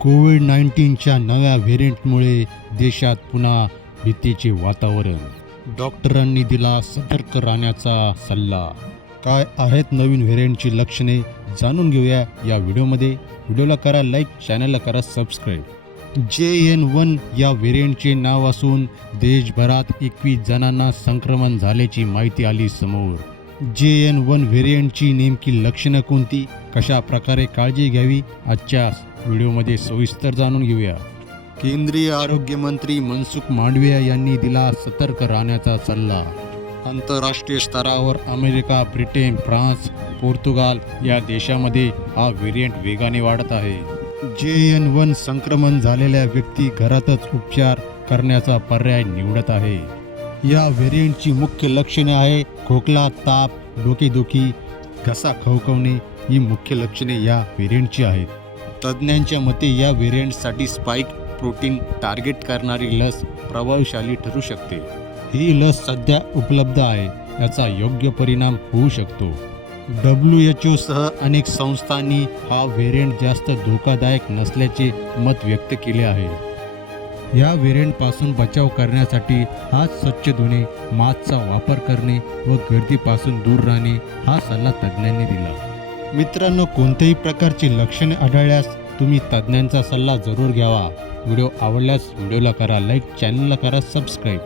Covid नाईन्टीनच्या नव्या व्हेरियंटमुळे देशात पुन्हा भीतीचे वातावरण. डॉक्टरांनी दिला सतर्क राहण्याचा सल्ला. काय आहेत नवीन व्हेरियंटची लक्षणे जाणून घेऊया या व्हिडिओमध्ये. व्हिडिओला करा लाईक चॅनलला करा सबस्क्राईब. जे एन वन या व्हेरियंटचे नाव असून देशभरात एकवीस जणांना संक्रमण झाल्याची माहिती आली समोर. जे एन वन व्हेरियंटची नेमकी लक्षणं कोणती? कशा प्रकारे काळजी घ्यावी? आजच्या व्हिडिओमध्ये सविस्तर जाणून घेऊया. केंद्रीय आरोग्य मंत्री मनसुख मांडविया यांनी दिला सतर्क राहण्याचा सल्ला. आंतरराष्ट्रीय स्तरावर अमेरिका ब्रिटन फ्रान्स पोर्तुगाल या देशामध्ये हा व्हेरियंट वेगाने वाढत आहे. जे एन वन संक्रमण झालेल्या व्यक्ती घरातच उपचार करण्याचा पर्याय निवडत आहे. या व्हेरियंटची मुख्य लक्षणे आहे खोकला ताप डोकेदुखी घसा खवखवणे ही मुख्य लक्षणे या व्हेरियंटची आहेत. तज्ज्ञांच्या मते या व्हेरियंटसाठी स्पाइक प्रोटीन टार्गेट करणारी लस प्रभावशाली ठरू शकते. ही लस सध्या उपलब्ध आहे याचा योग्य परिणाम होऊ शकतो. डब्ल्यू एच सह अनेक संस्थांनी हा व्हेरियंट जास्त धोकादायक नसल्याचे मत व्यक्त केले आहे. या व्हेरियंटपासून बचाव करण्यासाठी हात स्वच्छ धुणे मास्कचा वापर करणे व गर्दीपासून दूर राहणे हा सल्ला तज्ज्ञांनी दिला. मित्रांनो कोणत्याही प्रकारची लक्षणे आढळल्यास तुम्ही तज्ज्ञांचा सल्ला जरूर घ्यावा. व्हिडिओ आवडल्यास व्हिडिओला करा लाईक चॅनलला करा सबस्क्राईब.